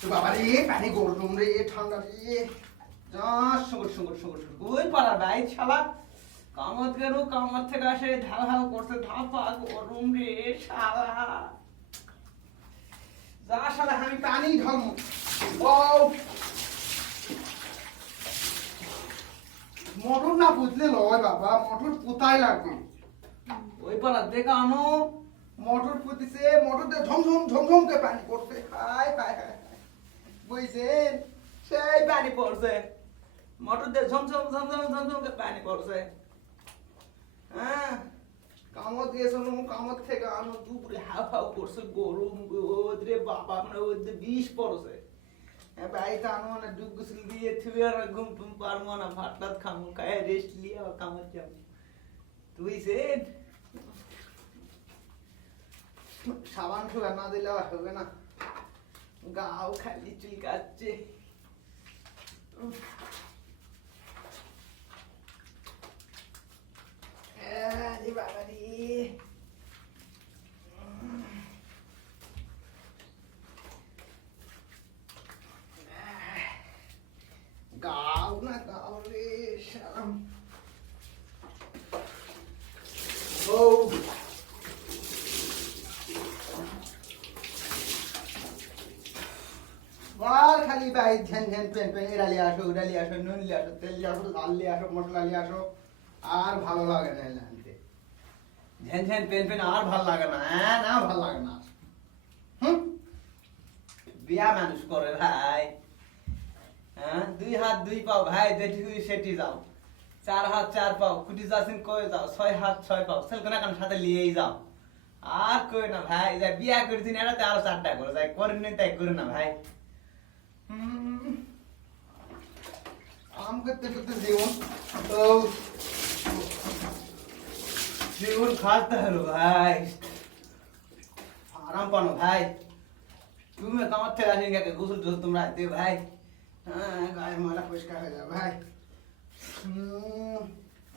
তো বাবা রে পানি গরম রে ঠান্ডা রে যা সঙ্গট ওই পাড়া ভাই শালা কামত গেল কামত থেকে আসে ঢাল ঢাল করছে ধাপা গরম রে শালা যা শালা আমি পানি ঢালবো ওয়াও মোটর না পুতলে লয় বাবা মোটর কোথায় লাগবে ওই পাড়া দেখা আনো মোটর পুতিছে মোটর দিয়ে ঝমঝম কে পানি পড়ছে হায় হায় হায় বুঝছেন সেই পানি পড়ছে মোটর দিয়ে ঝমঝম কে পানি পড়ছে হ্যাঁ কামত গেছে কামত থেকে আনো দুপুরে হাফ করছে গরম রে বাবা মানে ওই বিষ পড়ছে বাড়িতে আনো না ডুব গুসল দিয়ে থুয়ে আর ঘুম টুম পারবো না ভাত টাত খামো খায় রেস্ট লিয়ে আবার কামত যাবো তুই সেট সাবান সুগার না দিলে হবে না গাও খালি চুলকাচ্ছে গাও না গাও রে শাম ও বার খালি ভাই ঝেন পেন এরা লিয়ে আসো ওরা লিয়ে আসো নুন লিয়ে আসো তেল লিয়ে আসো লাল লিয়ে আসো মশলা লিয়ে আসো আর ভালো লাগে না আনতে ঝেন পেন আর ভালো লাগে না হ্যাঁ না ভালো লাগে না বিয়া মানুষ করে ভাই হ্যাঁ 2 হাত 2 পাও ভাই যেটি হুই সেটি যাও 4 হাত 4 পাও কুটি যাচ্ছেন কয়ে যাও 6 হাত 6 পাও সেলকোনা কান সাথে লিয়েই যাও আর কই না ভাই যা বিয়া করেছিন এরাতে আরো 4টা করে যাই করেন নাই তাই করে না ভাই আম করতে করতে জীবন খাতে হলো ভাই আরাম পানো ভাই তুমি কামার থেকে আসেন কে গোসল টোসল তোমরা দে ভাই হ্যাঁ গায়ে মারা পরিষ্কার হয়ে যাবে ভাই